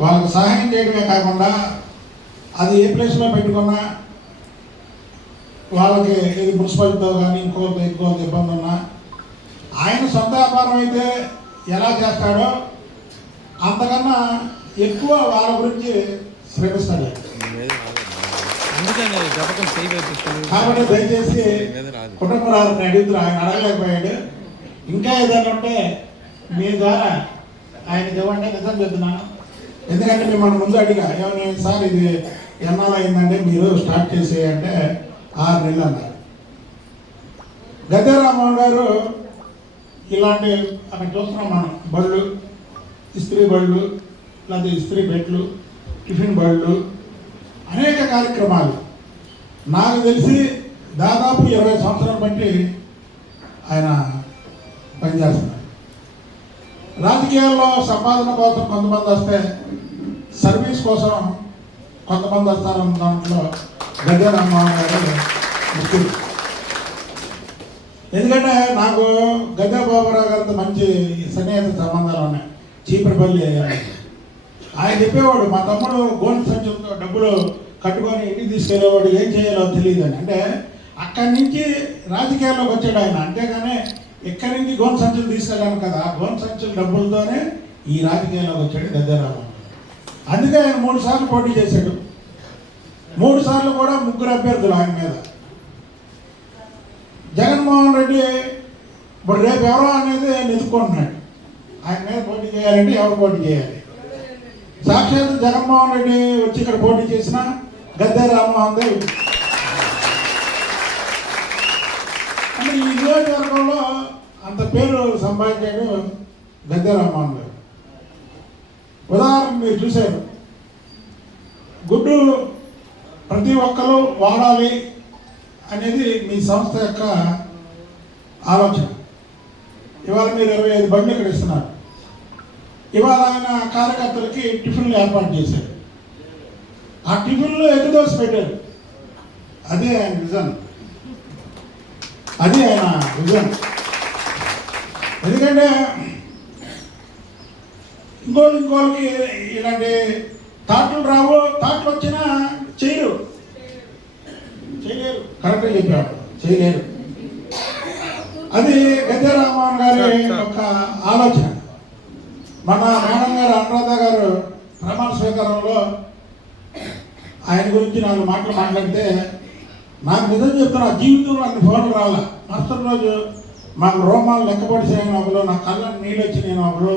వాళ్ళకి సహాయం చేయడమే కాకుండా అది ఏ ప్లేస్లో పెట్టుకున్నా వాళ్ళకి ఇది మున్సిపాలిటీతో కానీ ఇంకోటి ఇబ్బంది ఉన్నా ఆయన సొంత వ్యాపారం అయితే ఎలా చేస్తాడో అంతకన్నా ఎక్కువ వాళ్ళ గురించి శ్రమిస్తాడు. కాబట్టి దయచేసి కుటుంబరాలను అడుగుతున్నారు, ఆయన అడగలేకపోయాడు. ఇంకా ఏదైనా ఉంటే మీ ద్వారా ఆయనకి ఇవ్వండి. నిజం చెప్తున్నాను, ఎందుకంటే మిమ్మల్ని ముందు అడిగా ఏమని సార్ ఇది ఎన్నాళ్ళు అయిందంటే మీరు స్టార్ట్ చేసేయంటే 6 నెలలు అన్నారు. గద్దె రామ్మోహన్ గారు ఇలాంటి అక్కడ చూస్తున్నాం మనం, బళ్ళు, ఇస్త్రీ బళ్ళు, లేకపోతే ఇస్త్రీ బెట్లు, టిఫిన్ బళ్ళు, అనేక కార్యక్రమాలు నాకు తెలిసి దాదాపు 20 సంవత్సరాలు బట్టి ఆయన పనిచేస్తున్నారు. రాజకీయాల్లో సంపాదన కోసం కొంతమంది వస్తే సర్వీస్ కోసం కొంతమంది వస్తారన్న దాంట్లో గద్దె రామ్మోహన్ గారు ముఖ్యుడు. ఎందుకంటే నాకు గద్దె బాబురావు గారితో మంచి సన్నిహిత సంబంధాలు ఉన్నాయి. చీపురుపల్లి అయ్యారు. ఆయన చెప్పేవాడు మా తమ్ముడు గోల్డ్ సంచులతో డబ్బులు కట్టుకొని ఇంటికి తీసుకెళ్ళేవాడు, ఏం చేయాలో తెలియదు అని. అంటే అక్కడి నుంచి రాజకీయాల్లోకి వచ్చాడు ఆయన. అంతేగాని ఎక్కడి నుంచి గోల్డ్ సంచులు తీసుకెళ్ళాను కదా, గోల్డ్ సంచుల డబ్బులతోనే ఈ రాజకీయాల్లోకి వచ్చాడు గద్దె రామ్మోహన్. అందుకే ఆయన 3 సార్లు పోటీ చేశాడు. 3 సార్లు కూడా 3 అభ్యర్థులు ఆయన మీద. జగన్మోహన్ రెడ్డి ఇప్పుడు రేపు ఎవరో అనేది ఎదుర్కొంటున్నాడు. ఆయన మీద పోటీ చేయాలంటే ఎవరు పోటీ చేయాలి? సాక్షాత్ జగన్మోహన్ రెడ్డి వచ్చి ఇక్కడ పోటీ చేసిన గద్దె రామ్మోహన్ గారు. అంటే ఈ నియోజకవర్గంలో అంత పేరు సంపాదించాడు గద్దె రామ్మోహన్ గారు. ఉదాహరణ మీరు చూశారు, గుడ్డు ప్రతి ఒక్కరూ వాడాలి అనేది మీ సంస్థ యొక్క ఆలోచన. ఇవాళ మీరు 25 బండ్లు ఇక్కడ ఇస్తున్నారు. ఇవాళ ఆయన కార్యకర్తలకి టిఫిన్లు ఏర్పాటు చేశారు. ఆ టిఫిన్లు ఎగ్గుదోశ పెట్టారు. అదే ఆయన విజన్, అది ఆయన విజన్. ఎందుకంటే ఇంకోళ్ళకి ఇలాంటి థాట్లు రావు, థాట్లు వచ్చినా చేయలేరు. కరెక్ట్గా చెప్పాడు, చేయలేరు. అది గద్దె రామ్మోహన్ గారి యొక్క ఆలోచన. మన మేడం గారు అనురాధ గారు ప్రమాణ స్వీకారంలో ఆయన గురించి 4 మాటలు మాట్లాడితే నాకు నిజం చెప్తున్నా, జీవితంలో అన్ని ఫోన్లు రాలా. మరుసటి రోజు మాకు రోమాలు లెక్కపడి చేయని ఒకరు, నా కళ్ళని నీళ్ళు వచ్చి నేను ఒకరు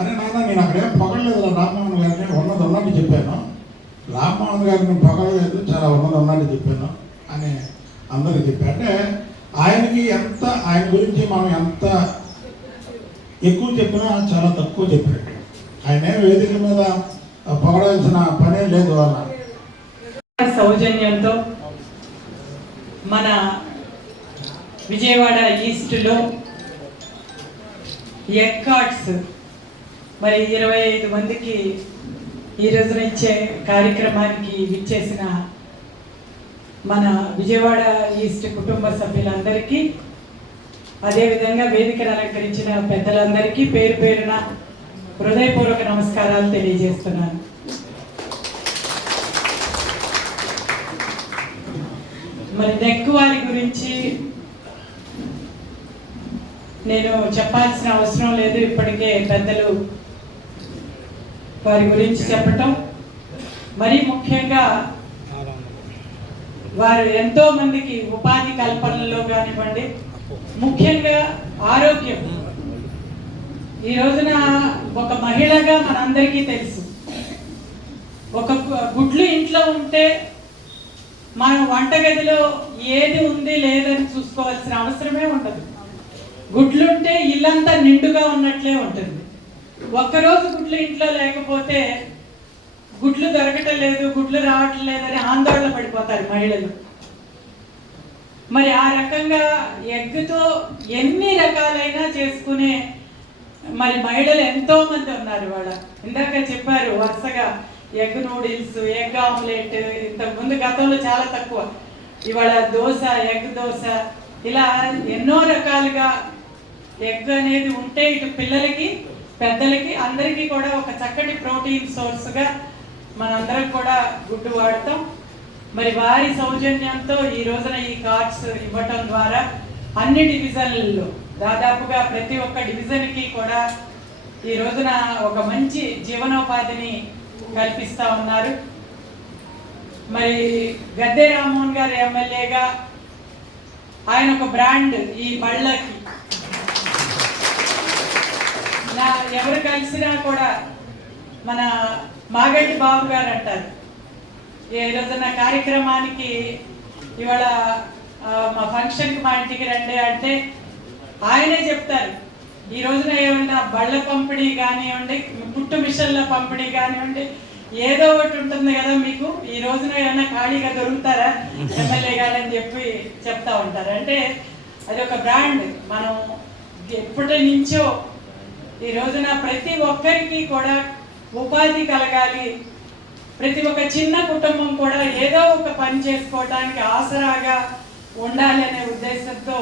అరే నాయన నేను అక్కడేం పొగడలేదు రామ్మోహన్ గారిని, ఉన్నది ఉన్నట్టు చెప్పాను. రామ్మోహన్ గారిని పొగడలేదు, చాలా ఉన్నది ఉన్నట్టు చెప్పాను అని అందరికీ చెప్పాను. అంటే ఆయనకి ఎంత, ఆయన గురించి మనం ఎంత ఎక్కువ చెప్పినా చాలా తక్కువ చెప్పాడు. ఆయన వేదిక మీద పొగడాల్సిన పనే లేదు. వాళ్ళ సౌజన్యంతో మన విజయవాడ ఈస్ట్లో ఎగ్ కార్డ్స్ మరి 25 మందికి ఈ రోజున ఇచ్చే కార్యక్రమానికి విచ్చేసిన మన విజయవాడ ఈస్ట్ కుటుంబ సభ్యులందరికీ, అదేవిధంగా వేదికను అలంకరించిన పెద్దలందరికీ పేరు పేరున హృదయపూర్వక నమస్కారాలు తెలియజేస్తున్నాను. మరి నెక్కువారి గురించి నేను చెప్పాల్సిన అవసరం లేదు, ఇప్పటికే పెద్దలు వారి గురించి చెప్పటం. మరి ముఖ్యంగా వారు ఎంతో మందికి ఉపాధి కల్పనలో కానివ్వండి, ముఖ్యంగా ఆరోగ్యం. ఈ రోజున ఒక మహిళగా మనందరికీ తెలుసు, ఒక గుడ్లు ఇంట్లో ఉంటే మనం వంటగదిలో ఏది ఉంది లేదని చూసుకోవాల్సిన అవసరమే ఉండదు. గుడ్లుంటే ఇల్లంతా నిండుగా ఉన్నట్లే ఉంటుంది. ఒక్కరోజు గుడ్లు ఇంట్లో లేకపోతే గుడ్లు దొరకటం లేదు, గుడ్లు రావటం లేదని ఆందోళన పడిపోతారు మహిళలు. మరి ఆ రకంగా ఎగ్గుతో ఎన్ని రకాలైనా చేసుకునే మరి మహిళలు ఎంతో మంది ఉన్నారు. వాళ్ళ ఇందాక చెప్పారు వరుసగా ఎగ్ నూడిల్స్, ఎగ్ ఆమ్లెట్, ఇంతకుముందు గతంలో చాలా తక్కువ, ఇవాళ దోశ, ఎగ్ దోశ, ఇలా ఎన్నో రకాలుగా ఎగ్ అనేది ఉంటే ఇటు పిల్లలకి పెద్దలకి అందరికీ కూడా ఒక చక్కటి ప్రోటీన్ సోర్స్గా మనందరం కూడా గుడ్డు వాడతాం. మరి వారి సౌజన్యంతో ఈ రోజున ఈ కార్డ్స్ ఇవ్వటం ద్వారా అన్ని డివిజన్లలో దాదాపుగా ప్రతి ఒక్క డివిజన్కి కూడా ఈ రోజున ఒక మంచి జీవనోపాధిని కల్పిస్తూ ఉన్నారు. మరి గద్దె రామ్మోహన్ గారు ఎమ్మెల్యేగా ఆయన ఒక బ్రాండ్ ఈ బళ్ళకి. ఎవరు కలిసినా కూడా మన మాగంటి బాబు గారు అంటారు, ఏ రోజున కార్యక్రమానికి ఇవాళ మా ఫంక్షన్కి మా ఇంటికి రండి అంటే ఆయనే చెప్తారు, ఈ రోజున ఏమన్నా బళ్ళ పంపిణీ కానివ్వండి, పుట్టు మిషన్ల పంపిణీ కానివ్వండి, ఏదో ఒకటి ఉంటుంది కదా మీకు, ఈ రోజున ఏమన్నా ఖాళీగా దొరుకుతారా ఎమ్మెల్యే గారు అని చెప్పి చెప్తా ఉంటారు. అంటే అది ఒక బ్రాండ్. మనం ఎప్పటి నుంచో ఈ రోజున ప్రతి ఒక్కరికి కూడా ఉపాధి కలగాలి, ప్రతి ఒక్క చిన్న కుటుంబం కూడా ఏదో ఒక పని చేసుకోవడానికి ఆసరాగా ఉండాలి అనే ఉద్దేశంతో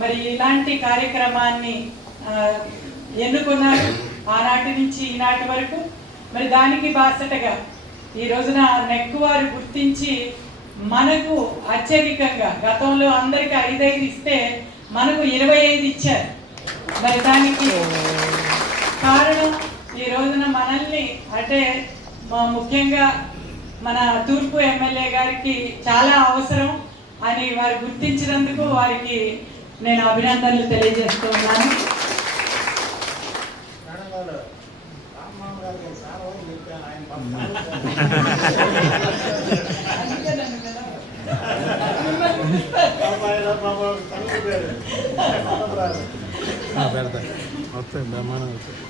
మరి ఇలాంటి కార్యక్రమాన్ని ఎన్నుకున్నారు. ఆనాటి నుంచి ఈనాటి వరకు మరి దానికి బాసటగా ఈ రోజున నెక్కువారు గుర్తించి మనకు అత్యధికంగా గతంలో అందరికి 5 ఇస్తే మనకు 25 ఇచ్చారు. మరి దానికి కారణం ఈ రోజున మనల్ని అంటే ముఖ్యంగా మన తూర్పు ఎమ్మెల్యే గారికి చాలా అవసరం అని వారు గుర్తించినందుకు వారికి నేను అభినందనలు తెలియజేస్తూ ఉన్నాను.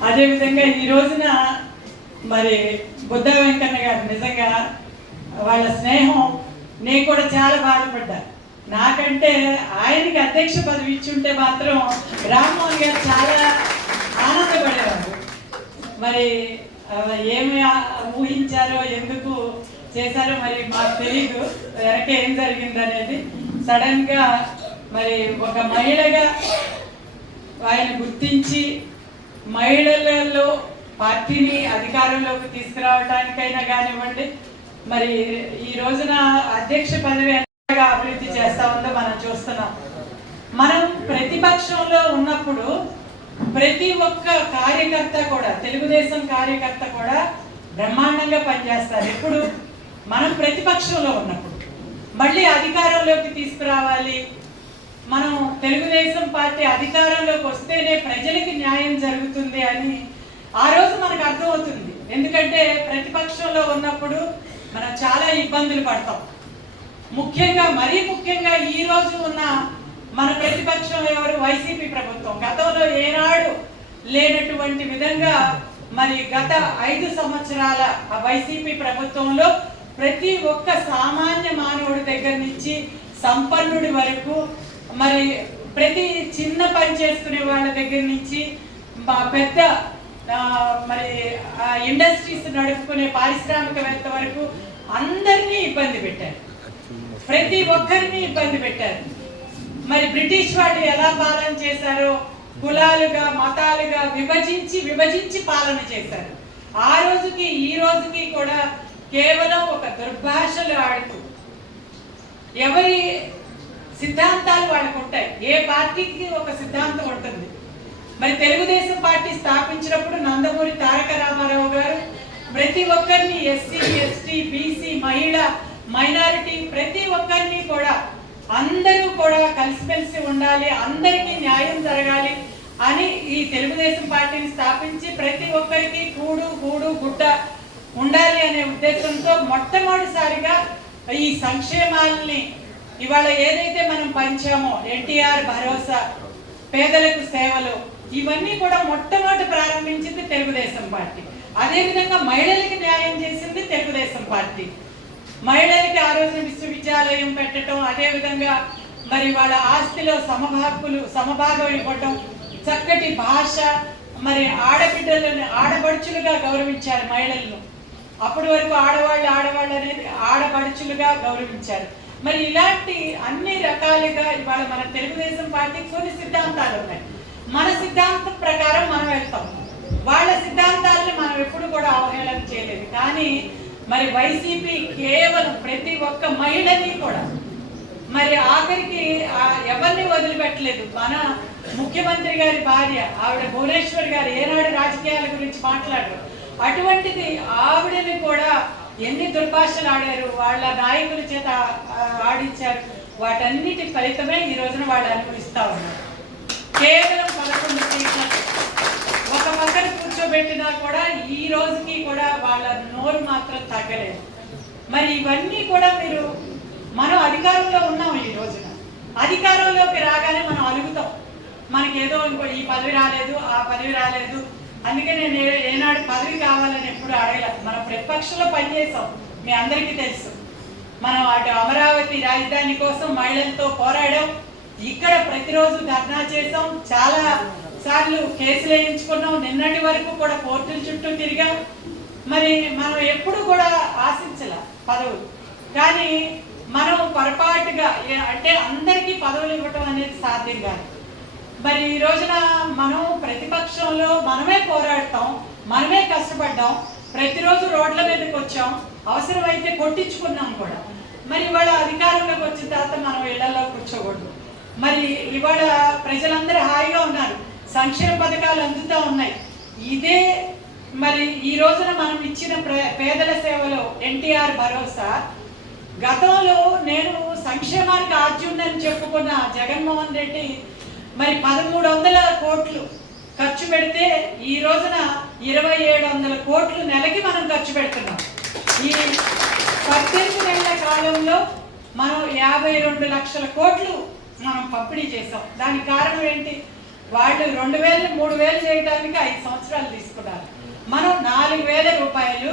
అదేవిధంగా ఈ రోజున మరి బుద్ధ వెంకన్న గారు నిజంగా వాళ్ళ స్నేహం నేను కూడా చాలా బాధపడ్డా. నాకంటే ఆయనకి అధ్యక్ష పదవి ఇచ్చుంటే మాత్రం రామ్మోహన్ గారు చాలా ఆనందపడేవారు. మరి ఏమి ఊహించారో ఎందుకు చేశారో మరి మాకు తెలియదు, వెనక ఏం జరిగింది అనేది. సడన్ గా మరి ఒక మహిళగా ఆయన గుర్తించి మహిళలలో పార్టీని అధికారంలోకి తీసుకురావడానికైనా కానివ్వండి, మరి ఈ రోజున అధ్యక్ష పదవి ఎంతగా అభివృద్ధి చేస్తా ఉందో మనం చూస్తున్నాం. మనం ప్రతిపక్షంలో ఉన్నప్పుడు ప్రతి ఒక్క కార్యకర్త కూడా, తెలుగుదేశం కార్యకర్త కూడా బ్రహ్మాండంగా పనిచేస్తారు. ఎప్పుడు మనం ప్రతిపక్షంలో ఉన్నప్పుడు మళ్ళీ అధికారంలోకి తీసుకురావాలి, మనం తెలుగుదేశం పార్టీ అధికారంలోకి వస్తేనే ప్రజలకి న్యాయం జరుగుతుంది అని ఆ రోజు మనకు అర్థమవుతుంది. ఎందుకంటే ప్రతిపక్షంలో ఉన్నప్పుడు మనం చాలా ఇబ్బందులు పడతాం. మరీ ముఖ్యంగా ఈ రోజు ఉన్న మన ప్రతిపక్షం ఎవరు? వైసీపీ ప్రభుత్వం. గతంలో ఏనాడు లేనటువంటి విధంగా మరి గత 5 సంవత్సరాల ఆ వైసీపీ ప్రభుత్వంలో ప్రతి ఒక్క సామాన్య మానవుడి దగ్గర నుంచి సంపన్నుడి వరకు, మరి ప్రతి చిన్న పని చేసుకునే వాళ్ళ దగ్గర నుంచి పెద్ద మరి ఇండస్ట్రీస్ నడుపుకునే పారిశ్రామికవేత్త వరకు అందరినీ ఇబ్బంది పెట్టారు, ప్రతి ఒక్కరిని ఇబ్బంది పెట్టారు. మరి బ్రిటిష్ వాళ్ళు ఎలా పాలన చేశారో కులాలుగా మతాలుగా విభజించి పాలన చేశారు. ఆ రోజుకి ఈ రోజుకి కూడా కేవలం ఒక దుర్భాషలు ఆడుతూ ఎవరి సిద్ధాంతాలు వాళ్ళకు ఉంటాయి. ఏ పార్టీకి ఒక సిద్ధాంతం ఉంటుంది. మరి తెలుగుదేశం పార్టీ స్థాపించినప్పుడు నందమూరి తారక రామారావు గారు ప్రతి ఒక్కరిని ఎస్సీ ఎస్టీ బీసీ మహిళ మైనారిటీ ప్రతి ఒక్కరిని కూడా అందరూ కూడా కలిసిమెలిసి ఉండాలి, అందరికీ న్యాయం జరగాలి అని ఈ తెలుగుదేశం పార్టీని స్థాపించి ప్రతి ఒక్కరికి కూడు గుడ్డ ఉండాలి అనే ఉద్దేశంతో మొట్టమొదటిసారిగా ఈ సంక్షేమాలని ఇవాళ ఏదైతే మనం పంచామో ఎన్టీఆర్ భరోసా, పేదలకు సేవలు, ఇవన్నీ కూడా మొట్టమొదటి ప్రారంభించింది తెలుగుదేశం పార్టీ. అదేవిధంగా మహిళలకి న్యాయం చేసింది తెలుగుదేశం పార్టీ. మహిళలకి ఆ రోజున విశ్వవిద్యాలయం పెట్టడం, అదేవిధంగా మరి వాళ్ళ ఆస్తిలో సమభాగం ఇవ్వటం, చక్కటి భాష, మరి ఆడబిడ్డలను ఆడపడుచులుగా గౌరవించారు మహిళలను. అప్పటి వరకు ఆడవాళ్ళు అనేది ఆడపడుచులుగా గౌరవించారు. మరి ఇలాంటి అన్ని రకాలుగా ఇవాళ మన తెలుగుదేశం పార్టీకి కొన్ని సిద్ధాంతాలు ఉన్నాయి. మన సిద్ధాంతం ప్రకారం మనం వెళ్తాం. వాళ్ళ సిద్ధాంతాలను మనం ఎప్పుడు కూడా అవహేళన చేయలేదు. కానీ మరి వైసీపీ కేవలం ప్రతి ఒక్క మహిళని కూడా మరి ఆఖరికి ఎవరిని వదిలిపెట్టలేదు. మన ముఖ్యమంత్రి గారి భార్య ఆవిడ భువనేశ్వర్ గారు ఏనాడు రాజకీయాల గురించి మాట్లాడారు. అటువంటిది ఆవిడని కూడా ఎన్ని దుర్భాషలు ఆడారు, వాళ్ళ నాయకుల చేత ఆడించారు. వాటన్నిటి ఫలితమే ఈ రోజున వాళ్ళు అనుభవిస్తా ఉన్నారు. కేవలం 11 సీట్ల ఒక పక్కన కూర్చోబెట్టినా కూడా ఈ రోజుకి కూడా వాళ్ళ నోరు మాత్రం తగ్గలేదు. మరి ఇవన్నీ కూడా మనం అధికారంలో ఉన్నాం. ఈ రోజున అధికారంలోకి రాగానే మనం అలుగుతాం, మనకేదో ఇంకో ఈ పదవి రాలేదు, ఆ పదవి రాలేదు. అందుకే నేను ఏనాడు పదవి కావాలని ఎప్పుడు అడగలేదు. మనం ప్రతిపక్షంలో పనిచేసాం, మీ అందరికీ తెలుసు. మనం అటు అమరావతి రాజధాని కోసం మహిళలతో పోరాడాం, ఇక్కడ ప్రతిరోజు ధర్నా చేసాం, చాలా సార్లు కేసులు వేయించుకున్నాం, నిన్నటి వరకు కూడా కోర్టుల చుట్టూ తిరిగాం. మరి మనం ఎప్పుడు కూడా ఆశించాల పదవులు, కానీ మనం పొరపాటుగా అంటే అందరికీ పదవులు ఇవ్వటం అనేది సాధ్యం కాదు. మరి ఈ రోజున మనం ప్రతిపక్షంలో మనమే పోరాడతాం, మనమే కష్టపడ్డాం, ప్రతిరోజు రోడ్ల మీదకి వచ్చాం, అవసరమైతే కొట్టించుకున్నాం కూడా. మరి ఇవాళ అధికారంలోకి వచ్చిన తర్వాత మనం ఇళ్లలో కూర్చోకూడదు. మరి ఇవాళ ప్రజలందరూ హాయిగా ఉన్నారు, సంక్షేమ పథకాలు అందుతూ ఉన్నాయి. ఇదే మరి ఈ రోజున మనం ఇచ్చిన పేదల సేవలో ఎన్టీఆర్ భరోసా. గతంలో నేను సంక్షేమానికి ఆద్యుండని చెప్పుకున్న జగన్మోహన్ రెడ్డి మరి 1300 కోట్లు ఖర్చు పెడితే ఈ రోజున 2700 కోట్లు నెలకి మనం ఖర్చు పెడుతున్నాం. ఈ 18 నెలల కాలంలో మనం 52 లక్షల కోట్లు మనం పంపిణీ చేసాం. దానికి కారణం ఏంటి? వాళ్ళు 2000 3000 చేయడానికి 5 సంవత్సరాలు తీసుకున్నారు. మనం 4000 రూపాయలు,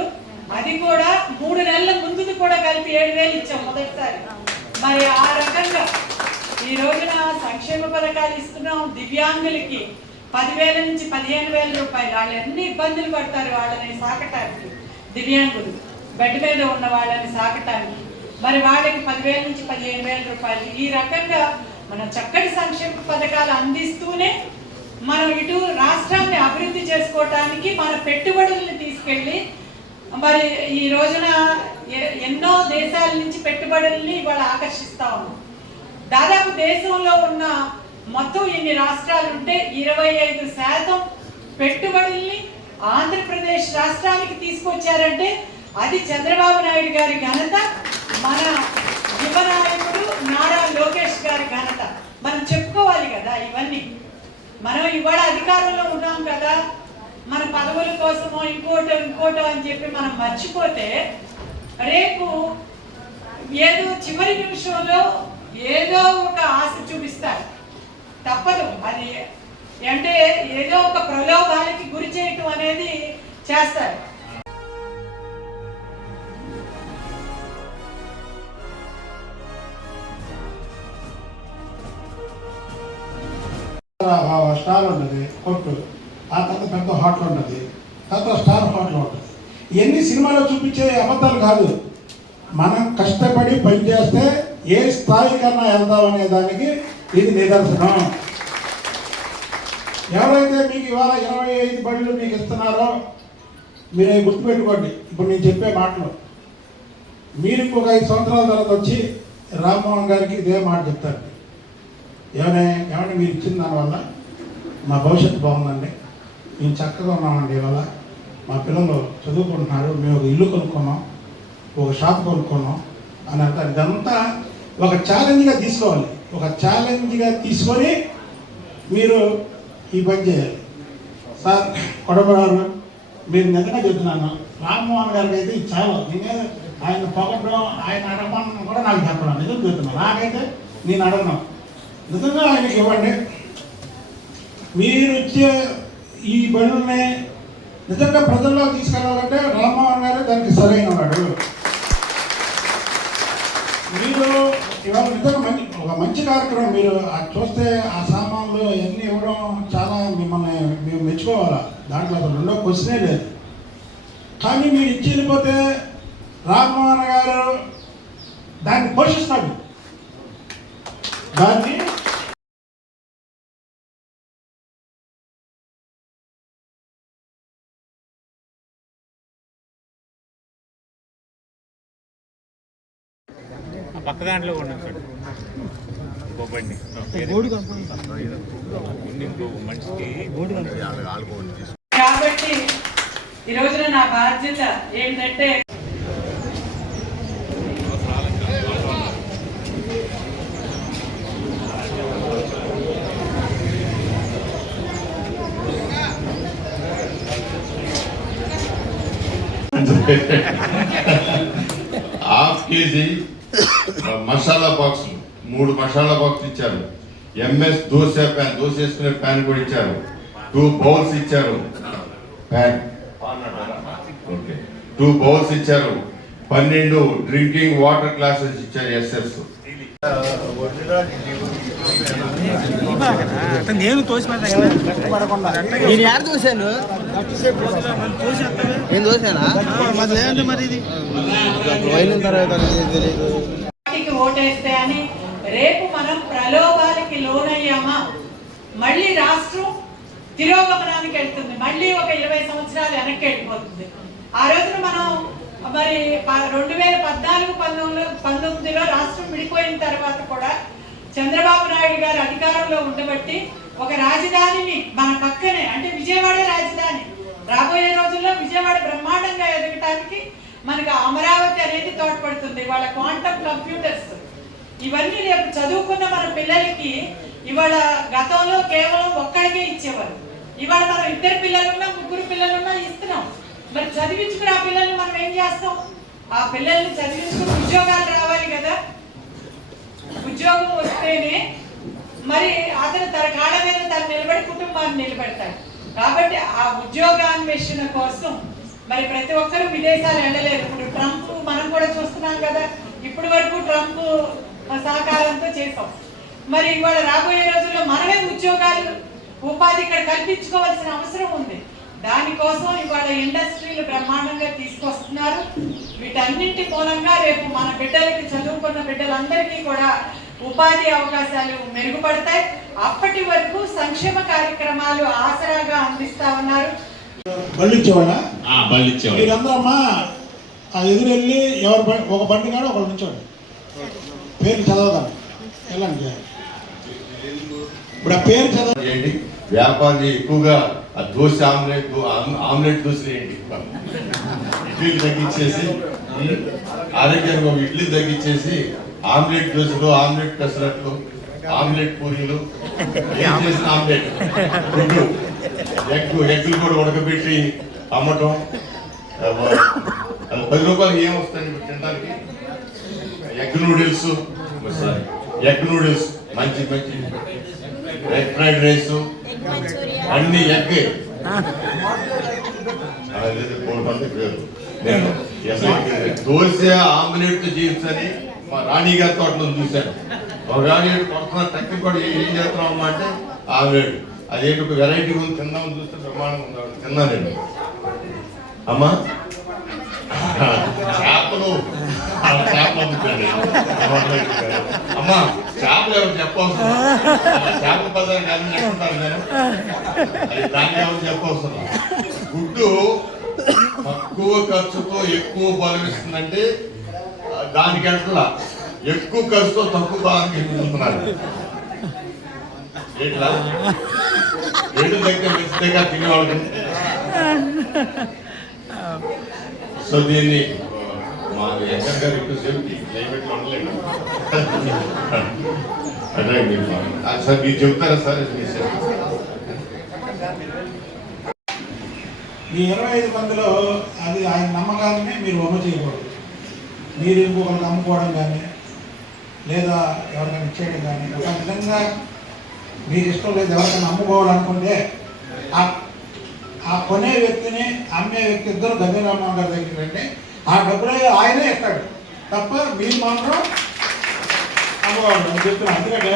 అది కూడా 3 నెలల ముందుది కూడా కలిపి 7000 ఇచ్చాం మొదటిసారి. మరి ఆ రకంగా ఈ రోజున సంక్షేమ పథకాలు ఇస్తున్నాం. దివ్యాంగులకి 10,000 నుంచి 15,000 రూపాయలు. వాళ్ళు ఎన్ని ఇబ్బందులు పడతారు వాళ్ళని సాకటానికి, దివ్యాంగులు బెడ్ మీద ఉన్న వాళ్ళని సాకటానికి. మరి వాళ్ళకి 10,000 నుంచి 15,000 రూపాయలు. ఈ రకంగా మనం చక్కటి సంక్షేమ పథకాలు అందిస్తూనే మనం ఇటు రాష్ట్రాన్ని అభివృద్ధి చేసుకోవటానికి మన పెట్టుబడుల్ని తీసుకెళ్ళి మరి ఈ రోజున ఎన్నో దేశాల నుంచి పెట్టుబడుల్ని ఇవాళ ఆకర్షిస్తా ఉన్నాం. దాదాపు దేశంలో ఉన్న మొత్తం ఇన్ని రాష్ట్రాలు ఉంటే 25% పెట్టుబడుల్ని ఆంధ్రప్రదేశ్ రాష్ట్రానికి తీసుకొచ్చారంటే అది చంద్రబాబు నాయుడు గారి ఘనత, మన యువ నాయకుడు నారా లోకేష్ గారి ఘనత. మనం చెప్పుకోవాలి కదా ఇవన్నీ. మనం ఇవాళ అధికారంలో ఉన్నాం కదా, మన పదవుల కోసమో ఇంకోటో అని చెప్పి మనం మర్చిపోతే రేపు ఏదో చివరి నిమిషంలో ఏదో ఒక ఆశ చూపిస్తారు, తప్పదు. అది అంటే ఏదో ఒక ప్రలోభాలకి గురి చేయటం అనేది చేస్తారు. స్టార్ ఉంటుంది కొట్టు, ఆ తర్వాత పెద్ద హోటల్ ఉంటుంది, తర్వాత స్టార్ హోటల్ ఉంటుంది. ఇవన్నీ సినిమాలో చూపించే అబద్ధాలు కాదు. మనం కష్టపడి పనిచేస్తే ఏ స్థాయి కన్నా వెళ్దామనే దానికి ఇది నిదర్శనం. ఎవరైతే మీకు ఇవాళ 25 బళ్ళు మీకు ఇస్తున్నారో మీరు అవి గుర్తుపెట్టుకోండి. ఇప్పుడు నేను చెప్పే మాటలు మీరు ఇంకొక 5 సంవత్సరాల తర్వాత వచ్చి రామ్మోహన్ గారికి ఇదే మాట చెప్తారు. ఏమని మీరు ఇచ్చిన దానివల్ల మా భవిష్యత్తు బాగుందండి, మేము చక్కగా ఉన్నామండి, ఇవాళ మా పిల్లలు చదువుకుంటున్నారు, మేము ఒక ఇల్లు కొనుక్కున్నాం, ఒక షాప్ కొనుక్కున్నాం అని అంటారు. ఇదంతా ఒక ఛాలెంజ్గా తీసుకోవాలి. ఒక ఛాలెంజ్గా తీసుకొని మీరు ఈ పని చేయాలి. సార్ కొడబడారు, మీరు నిజంగా చెప్తున్నాను, రామ్మోహన్ గారికి అయితే ఇది చాలా, నేనే ఆయన పొగడం ఆయన అడగమని కూడా నాకు చెప్పడం నిజం చెప్తున్నాను. నాకైతే నేను అడగను, నిజంగా ఆయనకి ఇవ్వండి. మీరు ఇచ్చే ఈ బడుల్ని నిజంగా ప్రజల్లో తీసుకెళ్ళాలంటే రామ్మోహన్ గారు దానికి సరైన వాడు. మీరు ఇవాళ నిజంగా ఒక మంచి కార్యక్రమం. మీరు చూస్తే ఆ సామాన్లు ఎన్ని ఇవ్వడం చాలా మిమ్మల్ని మేము మెచ్చుకోవాలా, దాంట్లో అసలు రెండో క్వశ్చనే లేదు. కానీ మీరు ఇచ్చి వెళ్ళిపోతే రామ్మోహన్ గారు దాన్ని పోషిస్తాడు. దాన్ని పక్క దాంట్లో కూడా కాబట్టి ఈ రోజున నా బాధ్యత ఏంటంటే half KG masala box 3 masala box ఇచ్చారు. ఎంఎస్ దోశ వేసుకునే ప్యాన్ కూడా ఇచ్చారు. 2 బౌల్స్ ఇచ్చారు. ప్యాన్ 2 బౌల్స్ ఇచ్చారు. 12 డ్రింకింగ్ వాటర్ గ్లాసెస్ ఇచ్చారు. ఎస్ఎస్ నేను తోసి నేను యారు చూశాను నేను చూసానా మరి ఇది పోయిన తర్వాత తెలియదు ఓటేస్తే అని రేపు మనం ప్రలోభాలకి లోనయ్యామా మళ్ళీ రాష్ట్రం తిరోగమనానికి వెళ్తుంది. మళ్ళీ ఒక 20 సంవత్సరాలు వెనక్కి వెళ్ళిపోతుంది. ఆ రోజున మనం మరి 2014-19లో రాష్ట్రం విడిపోయిన తర్వాత కూడా చంద్రబాబు నాయుడు గారు అధికారంలో ఉండబట్టి ఒక రాజధానిని మన పక్కనే అంటే విజయవాడ రాజధాని రాబోయే రోజుల్లో విజయవాడ బ్రహ్మాండంగా ఎదగటానికి మనకు అమరావతి అనేది తోడ్పడుతుంది. వాళ్ళ క్వాంటమ్ కంప్యూటర్స్ ఇవన్నీ రేపు చదువుకున్న మన పిల్లలకి ఇవాళ గతంలో కేవలం ఒక్కడికే ఇచ్చేవారు. ఇవాళ మనం 2 పిల్లలున్నా 3 పిల్లలున్నా ఇస్తున్నాం. మరి చదివించుకుని ఆ పిల్లల్ని మనం ఏం చేస్తాం? ఆ పిల్లల్ని చదివించుకుని ఉద్యోగాలు రావాలి కదా. ఉద్యోగం వస్తేనే మరి అతను తన కాళ్ళ మీద తను నిలబడి కుటుంబాన్ని నిలబెడతాడు. కాబట్టి ఆ ఉద్యోగాన్వేషణ కోసం మరి ప్రతి ఒక్కరూ విదేశాలు వెళ్ళలేరు. ఇప్పుడు ట్రంప్ మనం కూడా చూస్తున్నాం కదా. ఇప్పటి వరకు ట్రంప్ సహకారంతో చేసాం. మరి ఇవాళ రాబోయే రోజుల్లో మనమే ఉద్యోగాలు ఉపాధి ఇక్కడ కల్పించుకోవాల్సిన అవసరం ఉంది. దానికోసం ఇవాళ ఇండస్ట్రీలు బ్రహ్మాండంగా తీసుకొస్తున్నారు. వీటన్నింటి మూలంగా రేపు మన బిడ్డలకి చదువుకున్న బిడ్డలందరికీ కూడా ఉపాధి అవకాశాలు మెరుగుపడతాయి. అప్పటి వరకు సంక్షేమ కార్యక్రమాలు ఆసరాగా అందిస్తా ఉన్నారు. బళ్ళిచ్చేవాళ్ళ మీరందరూ అమ్మా ఎదురెళ్ళి ఎవరు ఒక బండి కాడ ఒకళ్ళు నుంచోండి. పేరు చదవదాం వెళ్ళండి. ఇప్పుడు ఆ పేరు చదవండి. వ్యాపారి ఎక్కువగా ఆ దోశ ఆమ్లెట్ దోశలు ఏంటి ఇడ్లీలు తగ్గించేసి ఆరోగ్యంగా ఇడ్లీ తగ్గించేసి ఆమ్లెట్ దోశలు ఆమ్లెట్ పెసరట్లు ఆమ్లెట్ పూరీలు చేసిన ఆమ్లెట్ గుడ్డు ఎగ్గులు కూడా ఉడకబెట్టి అమ్మటం. 10 రూపాయలకి ఏమొస్తాయి తినడానికి? ఎగ్ నూడిల్స్ మంచి ఎగ్ ఫ్రైడ్ రైస్ అన్ని ఎగ్ దోశ ఆమ్లెట్ జీవించని మా రాణి గారి తోటలో చూశాను. ఒక రాణి కొడుతున్న టక్కి కూడా ఏం చేస్తున్నాం అమ్మా అంటే ఆమ్లెట్. అదేంటి ఒక వెరైటీ ఉంది తిందామని చూస్తే ప్రమాణం ఉందా తిన్నా నేను. అమ్మా చేపలు అమ్ముతాడు. అమ్మా చేపలు ఎవరు చెప్పవసరం? చేపల పదార్థాలు కానీ చెప్తుంటారు నేను అది దాన్ని ఎవరు చెప్పవసరం. గుడ్డు తక్కువ ఖర్చుతో ఎక్కువ బలమిస్తుందంటే దానికంటలా ఎక్కువ ఖర్చుతో తక్కువ బలానికి ఎదుగుతున్నారు. ఎట్లా రెండు దగ్గర తినేవాళ్ళు. సో దీన్ని మా ఎక్కడ గారు ఎక్కువసేపు క్లైమేట్లో ఉండలేదు. అదే సార్ మీరు చెప్తారా సార్? ఈ 25 మందిలో అది ఆయన నమ్మకాన్ని మీరు వమ్మ చేయకూడదు. మీరు ఇంకొకరికి అమ్ముకోవడం కానీ లేదా ఎవరికైనా ఇచ్చేయడం కానీ ఒక విధంగా మీరు ఇష్టం లేదు ఎవరికైనా అమ్ముకోవాలనుకుంటే ఆ కొనే వ్యక్తిని అమ్మే వ్యక్తి ఇద్దరు గంగరామరావు గారి దగ్గర రండి. ఆ డబ్బులు ఆయనే ఇస్తాడు తప్ప మీరు మాత్రం అమ్మవాడు అని చెప్తున్నాను. ఎందుకంటే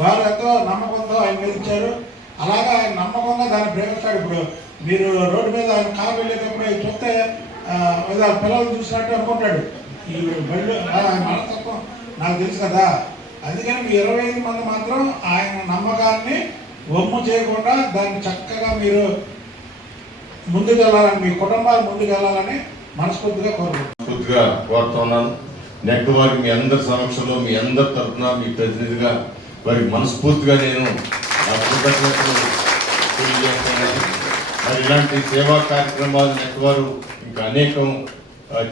వారు ఎంతో నమ్మకంతో ఆయన మీద ఇచ్చారు. అలాగా ఆయన నమ్మకంగా దాన్ని ప్రేమిస్తాడు. ఇప్పుడు మీరు రోడ్డు మీద ఆయన కాలు వెళ్ళేటప్పుడు చూస్తే పిల్లలు చూసినట్టు అనుకుంటాడు. ఈ బళ్ళు ఆయన మనస్తత్వం నాకు తెలుసు కదా. అందుకని మీ 25 మంది మాత్రం ఆయన నమ్మకాన్ని వమ్ము చేయకుండా దాన్ని చక్కగా మీరు ముందుకు వెళ్ళాలని మీ కుటుంబాలు ముందుకు వెళ్ళాలని మనస్ఫూర్తిగా కోరుతున్నాను. కోరుతున్నాను. నెక్ వారికి మీ అందరి సమక్షంలో మీ అందరి తరఫున మీ ప్రతినిధిగా వారికి మనస్ఫూర్తిగా నేను కృతజ్ఞతలు తెలియజేస్తున్నాను. మరి ఇలాంటి సేవా కార్యక్రమాలు నెక్ వారు ఇంకా అనేకం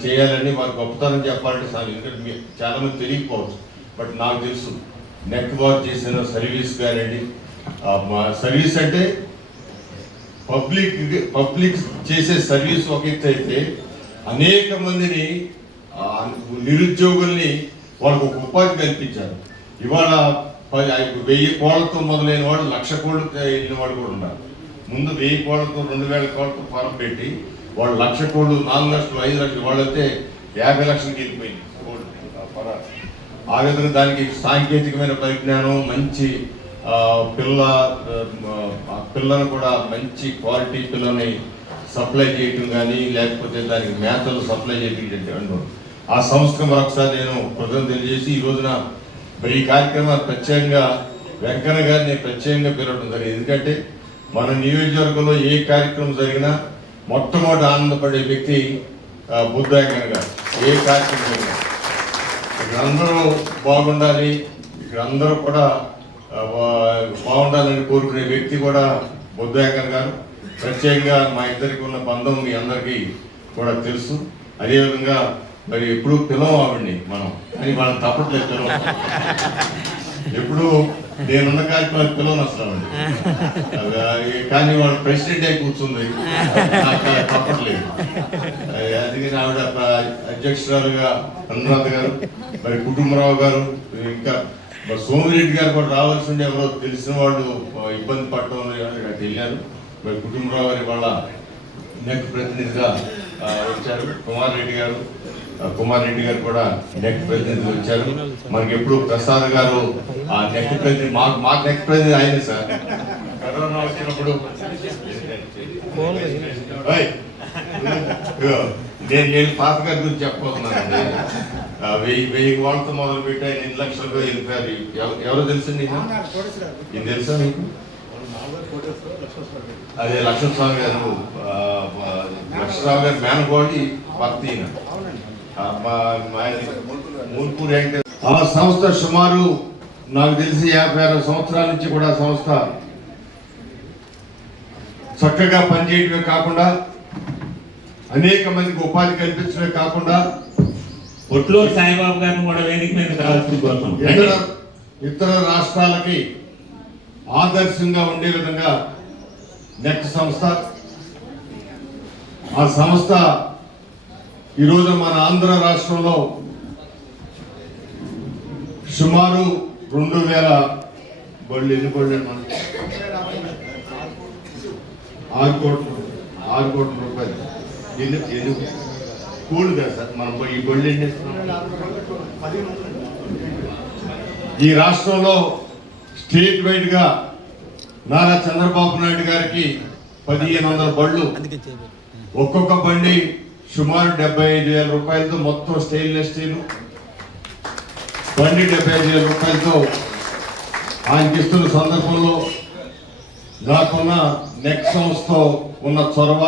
చేయాలని వారు గొప్పతనం చెప్పాలంటే సార్, ఎందుకంటే చాలా మంది తెలియకపోవచ్చు, బట్ నాకు తెలుసు నెక్ వారు చేసిన సర్వీస్ కానివ్వండి. సర్వీస్ అంటే పబ్లిక్ చేసే సర్వీస్ ఒక ఎత్తు అయితే, అనేక మందిని నిరుద్యోగుల్ని వాళ్ళకు ఒక ఉపాధి కల్పించారు. ఇవాళ 1000 కోళ్లతో మొదలైన వాడు 1,00,000 కోళ్ళకు వెళ్ళిన వాడు కూడా ఉన్నారు. ముందు 1000 కోళ్లతో 2000 కోళ్ళతో ఫారం పెట్టి వాళ్ళు 1,00,000 కోళ్ళు, 4 లక్షలు, 5 లక్షలు, వాళ్ళైతే 50 లక్షలకి వెళ్ళిపోయింది కోళ్ళు. ఆ విధంగా దానికి సాంకేతికమైన పరిజ్ఞానం, మంచి పిల్లను కూడా మంచి క్వాలిటీ పిల్లని సప్లై చేయటం కానీ, లేకపోతే దానికి మేతలు సప్లై చేయటం, ఆ సంస్థకు మరొకసారి నేను కృతజ్ఞతలు తెలియజేసి ఈ రోజున మరి ఈ కార్యక్రమాలు ప్రత్యేకంగా వెంకన్న గారిని ప్రత్యేకంగా పిలవడం జరిగింది. ఎందుకంటే మన నియోజకవర్గంలో ఏ కార్యక్రమం జరిగినా మొట్టమొదటి ఆనందపడే వ్యక్తి బుద్ధ వెంకన్న గారు. ఏ కార్యక్రమం జరిగినా ఇక్కడ అందరూ బాగుండాలి, ఇక్కడ అందరూ కూడా బాగుండాలని కోరుకునే వ్యక్తి కూడా బుద్ధ వెంకన్న గారు. ప్రత్యేకంగా మా ఇద్దరికి ఉన్న బంధం మీ అందరికీ కూడా తెలుసు. అదేవిధంగా మరి ఎప్పుడు పిలవం ఆవిడ్ని మనం, అని మనం తప్పట్లేదు పిలవం. ఎప్పుడు నేనున్న కార్యక్రమాలు పిలవను అసలు ఆవిడ, కానీ వాళ్ళు ప్రెసిడెంట్ అయి కూర్చుంది, నాకు తప్పట్లేదు. అందుకని ఆవిడ అధ్యక్షురాలుగా అనురాధ గారు, మరి కుటుంబరావు గారు, ఇంకా సోమిరెడ్డి గారు కూడా రావాల్సి ఉండే, ఎవరో తెలిసిన వాళ్ళు ఇబ్బంది పడటం అక్కడికి వెళ్ళారు. మరి కుటుంబరావు గారి వాళ్ళ నెక్ ప్రతినిధిగా వచ్చారు. కుమార్ రెడ్డి గారు కూడా నెక్ ప్రతినిధి వచ్చారు. మనకి ఎప్పుడు ప్రసాద్ గారు ఆ నెక్ ప్రతినిధి, మాకు నెక్ ప్రతినిధి ఆయనే సార్. కరోనా వచ్చినప్పుడు నేను పాత గారి గురించి చెప్పబోతున్నానండి. 1000 వాళ్ళతో మొదలు పెట్టి 8 లక్షలకు వెళ్ళిపోయారు. ఎవరో తెలుసండి, ఇది తెలుసా మీకు? అదే లక్ష్మణస్వామి గారు, లక్ష్మణస్వామి గారు మేనగోడి భక్తి. ఆ సంస్థ సుమారు నాకు తెలిసి 56 సంవత్సరాల నుంచి కూడా సంస్థ చక్కగా పనిచేయడమే కాకుండా అనేక మందికి ఉపాధి కల్పించడమే కాకుండా పొట్లూరు సాయిబాబు గారిని కూడా వేదిక మీద రావాల్సింది కోరుతున్నాం. ఇతర రాష్ట్రాలకి ఆదర్శంగా ఉండే విధంగా నెక్ సంస్థ, ఆ సంస్థ ఈరోజు మన ఆంధ్ర రాష్ట్రంలో సుమారు 2000 బళ్ళు, ఎన్ని బళ్ళు మనం 6 కోట్ల రూపాయలు ఎన్ని కూల్ కదా సార్ మనం ఈ బళ్ళు ఎన్ని ఈ రాష్ట్రంలో స్టేట్ వైడ్ గా నారా చంద్రబాబు నాయుడు గారికి 1500 బళ్ళు, ఒక్కొక్క బండి సుమారు 75,000 రూపాయలతో, మొత్తం స్టెయిన్లెస్ స్టీల్ బండి 75,000 రూపాయలతో ఆయనకి ఇస్తున్న సందర్భంలో నాకున్న నెక్ సంస్థతో ఉన్న చొరవ,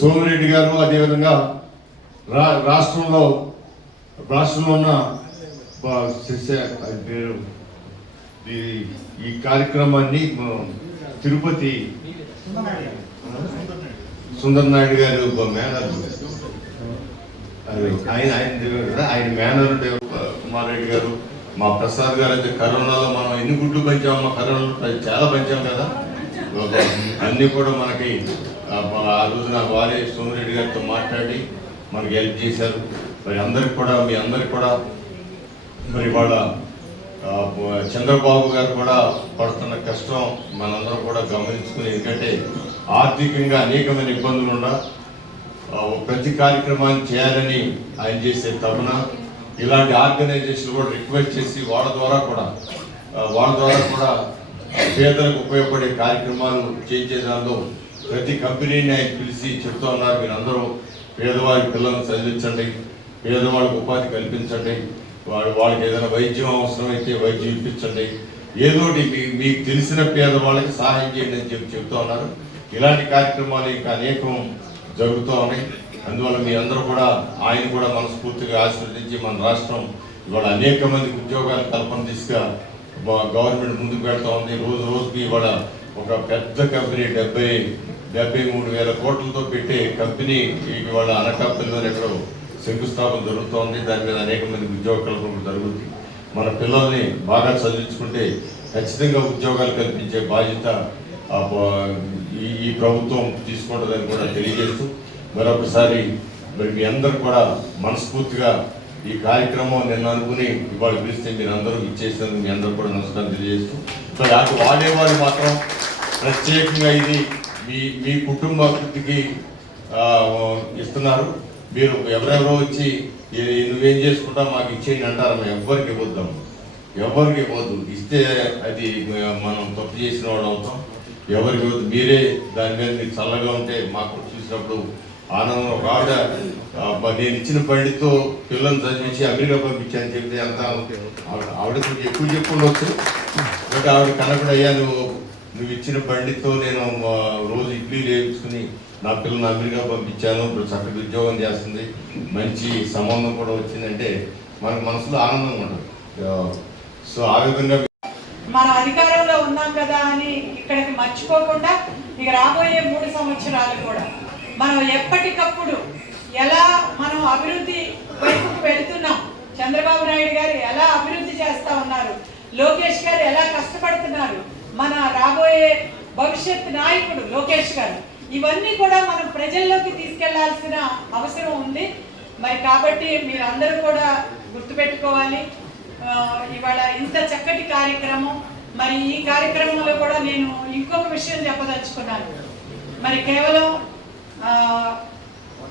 సోమిరెడ్డి గారు, అదేవిధంగా రాష్ట్రంలో ఉన్న ఈ కార్యక్రమాన్ని తిరుపతి సుందర్ నాయుడు గారు మేనర్, ఆయన మేనర్ కుమార్ రెడ్డి గారు, మా ప్రసాద్ గారు. అయితే కరోనాలో మనం ఎన్ని గుడ్లు పెంచాము, మా కరోనాలో చాలా పెంచాం కదా, అన్నీ కూడా మనకి ఆ రోజున వారే సోమిరెడ్డి గారితో మాట్లాడి మనకి హెల్ప్ చేశారు. మరి అందరికి కూడా, మీ అందరికి కూడా మరి వాళ్ళ చంద్రబాబు గారు కూడా పడుతున్న కష్టం మనందరం కూడా గమనించుకుని, ఎందుకంటే ఆర్థికంగా అనేకమైన ఇబ్బందులు ఉన్న ప్రతి కార్యక్రమాన్ని చేయాలని ఆయన చేసే తపన, ఇలాంటి ఆర్గనైజేషన్ కూడా రిక్వెస్ట్ చేసి వాళ్ళ ద్వారా కూడా పేదలకు ఉపయోగపడే కార్యక్రమాలు చేసే దానిలో ప్రతి కంపెనీని ఆయన పిలిచి చెప్తూ ఉన్నారు, మీరందరూ పేదవారి పిల్లలను చదివించండి, పేదవాళ్ళకు ఉపాధి కల్పించండి, వాళ్ళకి ఏదైనా వైద్యం అవసరమైతే వైద్యం ఇప్పించండి, ఏదోటి మీకు తెలిసిన పేదవాళ్ళకి సహాయం చేయండి అని చెప్తూ ఉన్నారు. ఇలాంటి కార్యక్రమాలు ఇంకా అనేకం జరుగుతూ ఉన్నాయి. అందువల్ల మీ అందరూ కూడా ఆయన కూడా మనస్ఫూర్తిగా ఆశీర్వదించి మన రాష్ట్రం ఇవాళ అనేక మందికి ఉద్యోగాల కల్పన దిశగా గవర్నమెంట్ ముందుకు పెడతా ఉంది. రోజుకి ఇవాళ ఒక పెద్ద కంపెనీ 73,000 కోట్లతో పెట్టే కంపెనీ ఇవాళ అనకాపల్లిలో ఎక్కడో శంకుస్థాపన జరుగుతోంది. దాని మీద అనేక మందికి ఉద్యోగ కల్పన జరుగుతుంది. మన పిల్లల్ని బాగా చదివించుకుంటే ఖచ్చితంగా ఉద్యోగాలు కల్పించే బాధ్యత ఈ ప్రభుత్వం తీసుకుంటుందని కూడా తెలియజేస్తూ మరొకసారి మరి మీ అందరూ కూడా మనస్ఫూర్తిగా ఈ కార్యక్రమం నిన్న అనుకుని ఇవాళ పిలిస్తే మీరు అందరూ ఇచ్చేసినందుకు మీ అందరూ కూడా నమస్కారం తెలియజేస్తూ మరి అటు వాడేవాళ్ళు మాత్రం ప్రత్యేకంగా ఇది మీ కుటుంబ అభివృద్ధికి ఇస్తున్నారు. మీరు ఎవరెవరో వచ్చి నువ్వేం చేసుకుంటా మాకు ఇచ్చేయండి అంటారు. ఎవరికి ఇవ్వద్దాం, ఎవరికి ఇవ్వద్దు. ఇస్తే అది మనం తప్పు చేసిన వాళ్ళు అవుతాం. ఎవరికి ఇవ్వద్దు. మీరే దాని మీద మీకు చల్లగా ఉంటే మాకు చూసినప్పుడు ఆనందం. ఒక ఆవిడ నేను ఇచ్చిన బండితో పిల్లల్ని చదివించి అమెరికా పంపించాను చెప్తే అంత ఆవిడ కొంచెం ఎక్కువ చెప్పుకోవచ్చు. బట్ ఆవిడ కనపడి అయ్యా నువ్వు ఇచ్చిన బండితో నేను రోజు ఇడ్లీలు వేయించుకుని నా పిల్లల్ని అమెరికా పంపించాను, ఇప్పుడు చక్కటి ఉద్యోగం చేస్తుంది, మంచి సంబంధం కూడా వచ్చిందంటే మనకు మనసులో ఆనందంగా ఉంటుంది. సో ఆ విధంగా మన అధికారంలో ఉన్నాం కదా అని ఇక్కడికి మర్చిపోకుండా ఇక రాబోయే 3 సంవత్సరాలు కూడా మనం ఎప్పటికప్పుడు ఎలా మనం అభివృద్ధి వైపుకు వెళుతున్నాం, చంద్రబాబు నాయుడు గారు ఎలా అభివృద్ధి చేస్తా ఉన్నారు, లోకేష్ గారు ఎలా కష్టపడుతున్నారు, మన రాబోయే భవిష్యత్ నాయకుడు లోకేష్ గారు, ఇవన్నీ కూడా మనం ప్రజల్లోకి తీసుకెళ్లాల్సిన అవసరం ఉంది. మరి కాబట్టి మీరందరూ కూడా గుర్తుపెట్టుకోవాలి. ఇవాళ ఇంత చక్కటి కార్యక్రమం. మరి ఈ కార్యక్రమంలో కూడా నేను ఇంకొక విషయం చెప్పదలుచుకున్నాను. మరి కేవలం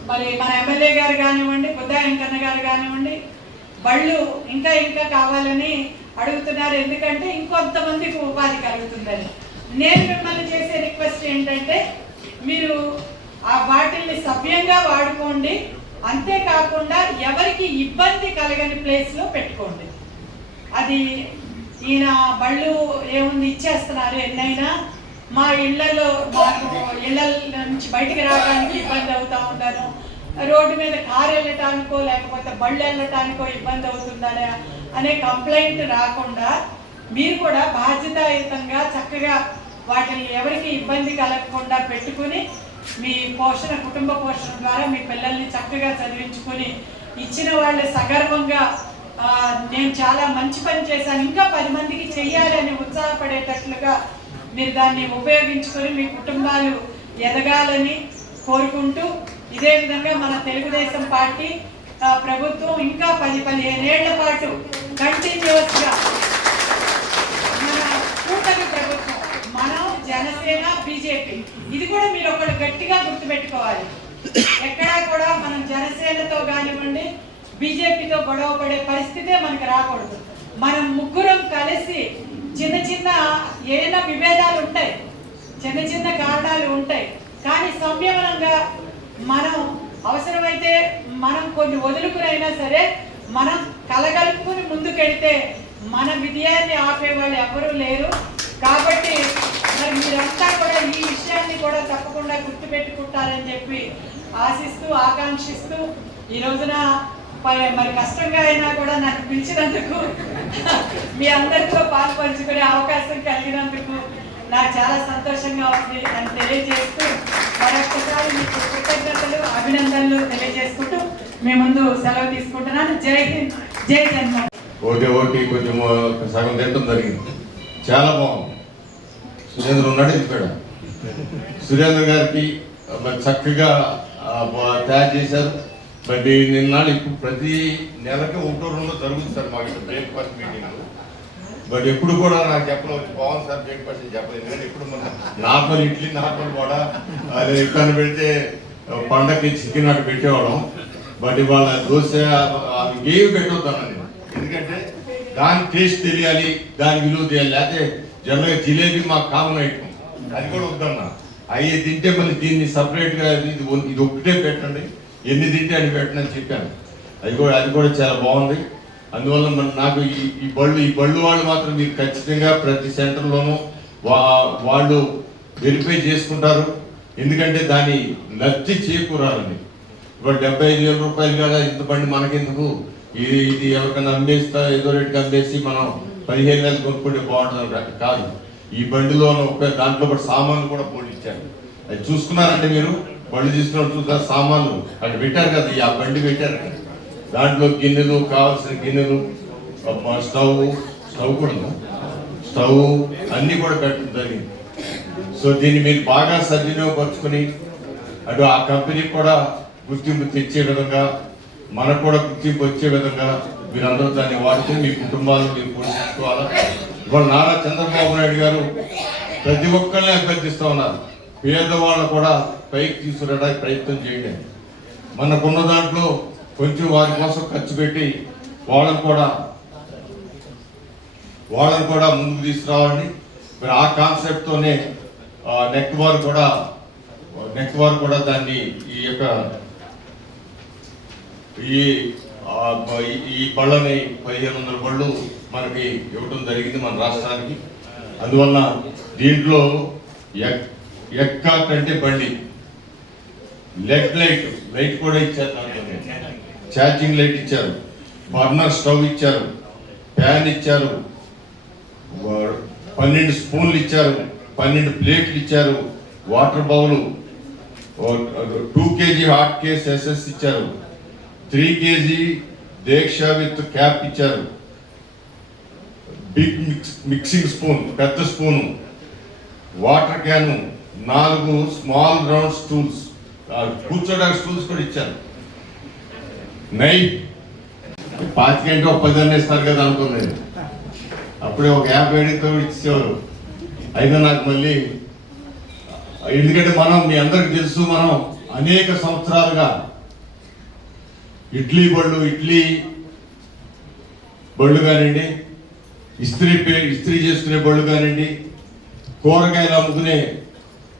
మరి మన ఎమ్మెల్యే గారు కానివ్వండి, బుద్ధా వెంకన్న గారు కానివ్వండి, బళ్ళు ఇంకా ఇంకా కావాలని అడుగుతున్నారు. ఎందుకంటే ఇంకొంతమందికి ఉపాధి కలుగుతుందని. నేను మిమ్మల్ని చేసే రిక్వెస్ట్ ఏంటంటే మీరు ఆ వాటిల్ని సభ్యంగా వాడుకోండి. అంతేకాకుండా ఎవరికి ఇబ్బంది కలగని ప్లేస్లో పెట్టుకోండి. అది ఈయన బళ్ళు ఏముంది ఇచ్చేస్తున్నారు ఎన్నైనా, మా ఇళ్లలో మాకు ఇళ్ల నుంచి బయటికి రావడానికి ఇబ్బంది అవుతూ ఉంటాను, రోడ్డు మీద కారు వెళ్ళటానికో లేకపోతే బళ్ళు వెళ్ళటానికో ఇబ్బంది అవుతుందనే అనే కంప్లైంట్ రాకుండా మీరు కూడా బాధ్యతాయుతంగా చక్కగా వాటిని ఎవరికి ఇబ్బంది కలగకుండా పెట్టుకుని మీ పోషణ, కుటుంబ పోషణ ద్వారా మీ పిల్లల్ని చక్కగా చదివించుకొని ఇచ్చిన వాళ్ళు సగర్వంగా నేను చాలా మంచి పని చేశాను, ఇంకా 10 మందికి చెయ్యాలి అని ఉత్సాహపడేటట్లుగా మీరు దాన్ని ఉపయోగించుకొని మీ కుటుంబాలు ఎదగాలని కోరుకుంటూ, ఇదే విధంగా మన తెలుగుదేశం పార్టీ ప్రభుత్వం ఇంకా 10-15 ఏళ్ల పాటు కంటిన్యూస్గా మన కూటమి ప్రభుత్వం, మనం జనసేన, బీజేపీ, ఇది కూడా మీరు ఒకటి గట్టిగా గుర్తుపెట్టుకోవాలి. ఎక్కడా కూడా మనం జనసేనతో కానివ్వండి, బీజేపీతో గొడవ పడే పరిస్థితే మనకు రాకూడదు. మనం ముగ్గురం కలిసి చిన్న చిన్న ఏదైనా విభేదాలు ఉంటాయి, చిన్న చిన్న కారణాలు ఉంటాయి, కానీ సంయమనంగా మనం అవసరమైతే మనం కొన్ని వదులుకునైనా సరే మనం కలగలుపుకుని ముందుకెళ్తే మన విజయాన్ని ఆపేవాళ్ళు ఎవరూ లేరు. కాబట్టి మరి మీరంతా కూడా ఈ విషయాన్ని కూడా తప్పకుండా గుర్తుపెట్టుకుంటారని చెప్పి ఆశిస్తూ ఆకాంక్షిస్తూ ఈ రోజున మరి కష్టంగా అయినా కూడా నాకు పిలిచినందుకు, మీ అందరితో పాల్పంచుకునే అవకాశం కలిగినందుకు నాకు చాలా సంతోషంగా ఉంది అని తెలియజేస్తూ మరొకసారి మీకు కృతజ్ఞతలు, అభినందనలు తెలియజేసుకుంటూ మీ ముందు సెలవు తీసుకుంటున్నాను. జై హింద్, జై జన్మ. ఓకే కొంచెం సగం తింటం జరిగింది. చాలా బాగుంది. సురేంద్ర ఉన్నాడు ఇక్కడ. సురేంద్ర గారికి చక్కగా తయారు చేశారు. మరి నిన్నాళ్ళు ఇప్పుడు ప్రతి నెలకి 1-2 జరుగుతుంది సార్ మాకు ఇక్కడ బ్రేక్ఫాస్ట్ మీటింగ్. బట్ ఎప్పుడు కూడా నాకు చెప్పవచ్చు బాగుంది సార్ బ్రేక్ఫాస్ట్ అని చెప్పలేదు. ఎందుకంటే ఇప్పుడు మన నార్మల్ ఇడ్లీ, నార్మల్ కూడా అది ఇక్కడ పెడితే పండగకి చికెన్ అటు పెట్టేవాళ్ళం. బట్ ఇవాళ దోశ అవి ఏవి పెట్టొద్దానండి. ఎందుకంటే దాని టేస్ట్ తెలియాలి, దాని విలువ తెలియాలి. లేకపోతే జనరల్గా జిలేబీ మాకు కామన్ ఐటమ్, అది కూడా వద్దన్నా. అవి తింటే మళ్ళీ దీన్ని సపరేట్గా ఇది ఒక్కటే పెట్టండి, ఎన్ని తింటే అని పెట్టండి చెప్పాను. అది కూడా చాలా బాగుంది. అందువల్ల నాకు ఈ బళ్ళు వాళ్ళు మాత్రం మీరు ఖచ్చితంగా ప్రతి సెంటర్లోనూ వాళ్ళు వెరిఫై చేసుకుంటారు. ఎందుకంటే దాన్ని నచ్చి చేకూరాలని. ఇప్పుడు 75,000 రూపాయలు కదా ఇంత బండి మనకెందుకు, ఇది ఎవరికైనా అమ్మేస్తా ఏదో రేటుకి అమ్మేసి మనం 15,000 కొనుక్కుంటే బాగుంటుంది కాదు. ఈ బండిలో దాంట్లో కూడా సామాన్లు కూడా పోలిచ్చారు. అది చూసుకున్నారంటే మీరు బండి తీసుకున్నట్టు చూసారు, సామాన్లు అక్కడ పెట్టారు కదా, ఆ బండి పెట్టారు కదా, దాంట్లో గిన్నెలు కావాల్సిన గిన్నెలు, స్టవ్ కూడా ఉందా, స్టవ్ అన్నీ కూడా పెట్టడం జరిగింది. సో దీన్ని మీరు బాగా సద్వినియోగపరుచుకొని అటు ఆ కంపెనీకి కూడా గుర్తింపు తెచ్చే విధంగా, మనకు కూడా గుర్తింపు వచ్చే విధంగా మీరందరూ దాన్ని వాడుతూ మీ కుటుంబాలను మీరు పోషించుకోవాలా. ఇవాళ నారా చంద్రబాబు నాయుడు గారు ప్రతి ఒక్కరిని అభ్యర్థిస్తూ ఉన్నారు, పేదవాళ్ళు కూడా పైకి తీసుకురావడానికి ప్రయత్నం చేయండి. మనకున్న దాంట్లో కొంచెం వారి కోసం ఖర్చు పెట్టి వాళ్ళని కూడా ముందుకు తీసుకురావాలని మరి ఆ కాన్సెప్ట్తోనే నెక్ వారు కూడా దాన్ని ఈ బళ్ళని 1,500 బళ్ళు మనకి ఇవ్వటం జరిగింది మన రాష్ట్రానికి. అందువల్ల దీంట్లో ఎక్కా కంటే బండి, లెగ్ లైట్ కూడా ఇచ్చారు, ఛార్జింగ్ లైట్ ఇచ్చారు, బర్నర్ స్టవ్ ఇచ్చారు, ప్యాన్ ఇచ్చారు, 12 స్పూన్లు ఇచ్చారు, 12 ప్లేట్లు ఇచ్చారు, water bowl, 2 kg hot case SS ఇచ్చారు, 3 kg దీక్ష విత్ క్యాప్ ఇచ్చారు, బిగ్ మిక్సింగ్ స్పూన్ పెద్ద spoon, water can, 4 small round stools, కూర్చోడానికి స్టూల్స్ కూడా ఇచ్చారు, నైఫ్ 25 గంట 10 ఇస్తారు కదా అనుకున్నాను, అప్పుడే ఒక 50 ఏడితో ఇచ్చేవారు. అయినా నాకు మళ్ళీ, ఎందుకంటే మనం మీ అందరికి తెలుసు, మనం అనేక సంవత్సరాలుగా ఇడ్లీ బళ్ళు కానివ్వండి, ఇస్త్రీ చేసుకునే బళ్ళు కానివ్వండి, కూరగాయలు అమ్ముకునే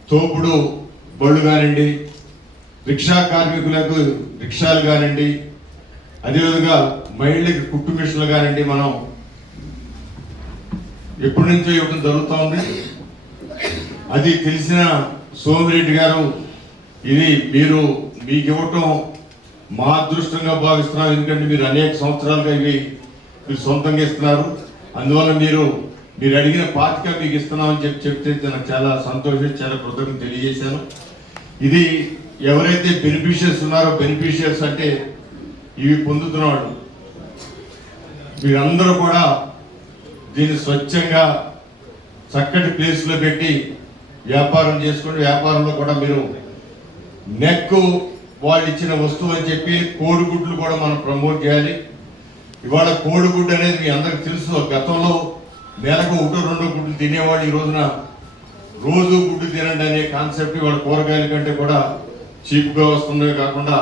తోపుడు బళ్ళు కానివ్వండి, రిక్షా కార్మికులకు రిక్షాలు కానివ్వండి, అదేవిధంగా మహిళలకు కుట్టు మిషన్లు కానివ్వండి, మనం ఎప్పటి నుంచో ఇవ్వడం జరుగుతూ ఉంది. అది తెలిసిన సోమిరెడ్డి గారు ఇది మీకు ఇవ్వటం మా అదృష్టంగా భావిస్తున్నాం, ఎందుకంటే మీరు అనేక సంవత్సరాలుగా ఇవి మీరు సొంతంగా ఇస్తున్నారు. అందువల్ల మీరు అడిగిన 25 మీకు ఇస్తున్నామని చెప్తే నాకు చాలా సంతోషం, చాలా కృతజ్ఞత తెలియజేశాను. ఇది ఎవరైతే బెనిఫిషియర్స్ ఉన్నారో, బెనిఫిషియర్స్ అంటే ఇవి పొందుతున్నాడు, మీరందరూ కూడా దీన్ని స్వచ్ఛంగా చక్కటి ప్లేస్లో పెట్టి వ్యాపారం చేసుకుని, వ్యాపారంలో కూడా మీరు నెక్ వాళ్ళు ఇచ్చిన వస్తువు అని చెప్పి కోడిగుడ్లు కూడా మనం ప్రమోట్ చేయాలి. ఇవాళ కోడిగుడ్డు అనేది మీ అందరికి తెలుసు, గతంలో నెలకు 1-2 గుడ్లు తినేవాళ్ళు, ఈ రోజున రోజు గుడ్డు తినండి అనే కాన్సెప్ట్ ఇవాళ కూరగాయల కంటే కూడా చీప్గా వస్తుందే కాకుండా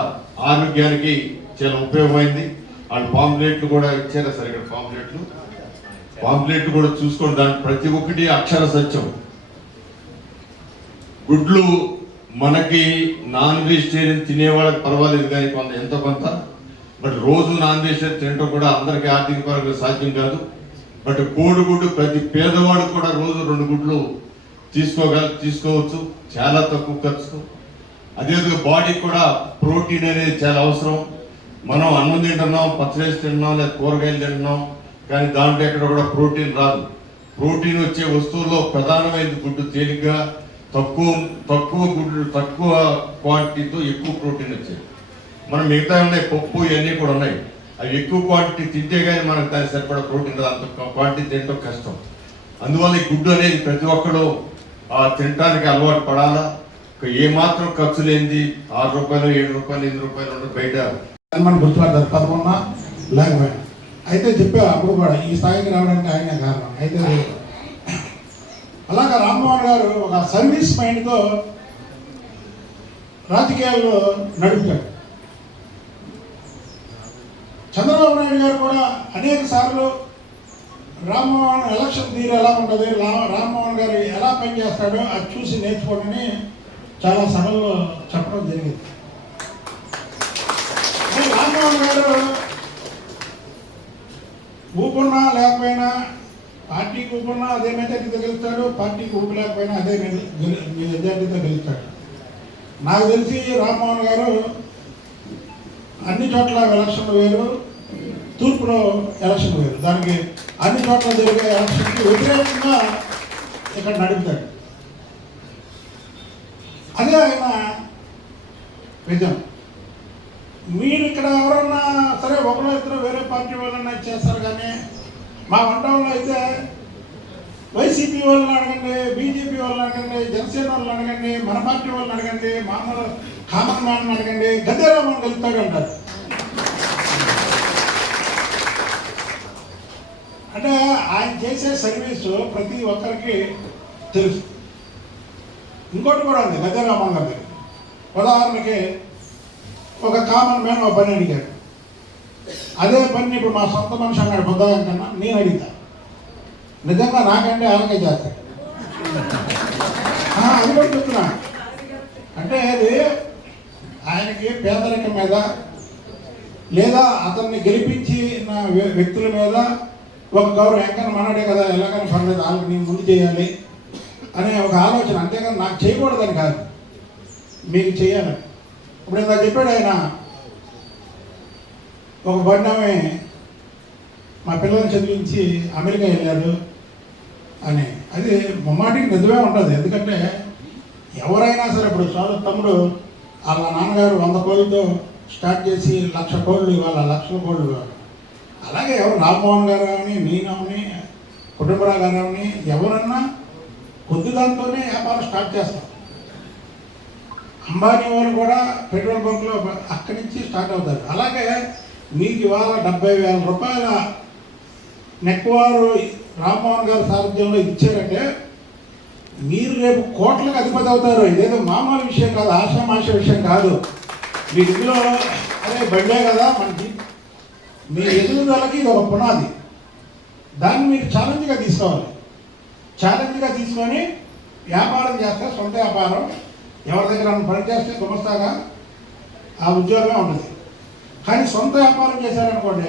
ఆరోగ్యానికి చాలా ఉపయోగమైంది. వాళ్ళు పాంప్లెట్లు కూడా ఇచ్చారు, సరే ఇక్కడ పాంప్లెట్లు కూడా చూసుకోండి, దాంట్లో ప్రతి ఒక్కటి అక్షర సత్యం. గుడ్లు మనకి నాన్ వెజిటేరియన్ తినేవాళ్ళకి పర్వాలేదు కానీ ఎంతో కొంత, బట్ రోజు నాన్ వెజిటేరియన్ తినడం కూడా అందరికీ ఆర్థిక పరంగా సాధ్యం కాదు. బట్ కోడిగుడ్డు ప్రతి పేదవాడు కూడా రోజు 2 గుడ్లు తీసుకోవచ్చు, చాలా తక్కువ ఖర్చు. అదేవిధంగా బాడీకి కూడా ప్రోటీన్ అనేది చాలా అవసరం. మనం అన్నం తింటున్నాం, పచ్చడి తింటున్నాం, లేదా కూరగాయలు తింటున్నాం, కానీ దాంట్లో ఎక్కడ కూడా ప్రోటీన్ రాదు. ప్రోటీన్ వచ్చే వస్తువుల్లో ప్రధానమైనది గుడ్డు. తేలిగ్గా తక్కువ గుడ్డు, తక్కువ క్వాంటిటీతో ఎక్కువ ప్రోటీన్ వచ్చేది. మనం మిగతా ఉన్నాయి, పప్పు ఇవన్నీ కూడా ఉన్నాయి, అవి ఎక్కువ క్వాంటిటీ తింటే కానీ మనకు దానికి సరిపడా ప్రోటీన్ రాదు, అంత క్వాంటిటీ తినడం కష్టం. అందువల్ల ఈ గుడ్డు అనేది ప్రతి ఒక్కరు తినడానికి అలవాటు పడాలా. ఏమాత్రం ఖర్చు లేనిది, 6 రూపాయలు 7 రూపాయలు 8 రూపాయలు ఉండదు బయట. మనం గుర్తుపడతారు 11 లేకపోయినా అయితే చెప్పా, అప్పుడు కూడా ఈ స్థాయికి రావడానికి ఆయనే కారణం. అయితే అలాగా రామ్మోహన్ గారు ఒక సర్వీస్ మైండ్తో రాజకీయాల్లో నడుపుతాడు. చంద్రబాబు నాయుడు గారు కూడా అనేక సార్లు రామ్మోహన్ ఎలక్షన్ తీరు ఎలా ఉంటుంది, రామ్మోహన్ గారు ఎలా పనిచేస్తాడో అది చూసి నేర్చుకోవడని చాలా సభల్లో చెప్పడం జరిగింది. రామ్మోహన్ గారు ఊపున్నా లేకపోయినా, పార్టీకి ఊపున్నా అదే మెజార్టీతో గెలుస్తాడు, పార్టీకి ఊపు లేకపోయినా అదే మెజార్టీతో గెలుస్తాడు. నాకు తెలిసి రామ్మోహన్ గారు అన్ని చోట్ల ఎలక్షన్లు వేరు, తూర్పులో ఎలక్షన్ వేరు. దానికి అన్ని చోట్ల జరిగే ఎలక్షన్కి వ్యతిరేకంగా ఇక్కడ నడుపుతాడు. అదే ఆయన విజయం. మీరు ఇక్కడ ఎవరన్నా సరే ఒకరో ఇద్దరు వేరే పార్టీ వాళ్ళన్నా ఇచ్చేస్తారు, కానీ మా మండలంలో అయితే వైసీపీ వాళ్ళని అడగండి, బీజేపీ వాళ్ళని అడగండి, జనసేన వాళ్ళని అడగండి, మన పార్టీ వాళ్ళని అడగండి, మామూలు కామన్ మ్యాన్ అడగండి, గద్దెరామని గెలుస్తాడు అంటారు. అంటే ఆయన చేసే సర్వీసు ప్రతి ఒక్కరికి తెలుసు. ఇంకోటి కూడా ఉంది గద్దెరామన్ గారి. ఉదాహరణకి ఒక కామన్ మ్యాన్ ఒక పని అడిగాడు, అదే పని ఇప్పుడు మా సొంత మనిషి అన్నాడు బుద్ధగా కన్నా నేను అడిగితా, నిజంగా నాకంటే అలాగే చేస్తాడు. అది కూడా చెప్తున్నా. అంటే అది ఆయనకి పేదరికం మీద లేదా అతన్ని గెలిపించిన వ్యక్తుల మీద ఒక గౌరవం, ఎంకన్నా మనడే కదా ఎలాగైనా పర్లేదు వాళ్ళకి నేను ముందు చేయాలి అనే ఒక ఆలోచన. అంతేగాని నాకు చేయకూడదని కాదు, మీకు చేయాలని. ఇప్పుడు ఇంత చెప్పాడు ఆయన, ఒక బండమే మా పిల్లల్ని చదివించి అమెరికా వెళ్ళాడు అని. అది ముమ్మాటికి నిజమే ఉంటుంది. ఎందుకంటే ఎవరైనా సరే ఇప్పుడు సోదరు తమ్ముడు వాళ్ళ నాన్నగారు 100 కోళ్ళతో స్టార్ట్ చేసి 1,00,000 కోళ్ళు ఇవాళ 1,00,000 కోళ్ళు ఇవ్వాలి. అలాగే ఎవరు రామ్మోహన్ గారు అని, నేనవని, కుటుంబరావు గారు అని ఎవరన్నా కొద్ది దాంతోనే వ్యాపారం స్టార్ట్ చేస్తాం. అంబానీ వాళ్ళు కూడా పెట్రోల్ బంక్లో అక్కడి నుంచి స్టార్ట్ అవుతారు. అలాగే మీకు ఇవాళ 70,000 రూపాయల నెక్వారు రామ్మోహన్ గారి సారథ్యంలో ఇచ్చారంటే మీరు రేపు కోట్లకు అధిపతి అవుతారు. ఇదేదో మామూలు విషయం కాదు, ఆషామాష విషయం కాదు. మీ ఇందులో అదే బండే కదా మనకి, మీ ఎదుగుదలకి ఇది ఒక పునాది. దాన్ని మీరు ఛాలెంజ్గా తీసుకోవాలి. ఛాలెంజ్గా తీసుకొని వ్యాపారం చేస్తే, సొంత వ్యాపారం, ఎవరి దగ్గర పని చేస్తే గుమస్తాగా ఆ ఉద్యోగమే ఉంటుంది. కానీ సొంత వ్యాపారం చేశారనుకోండి,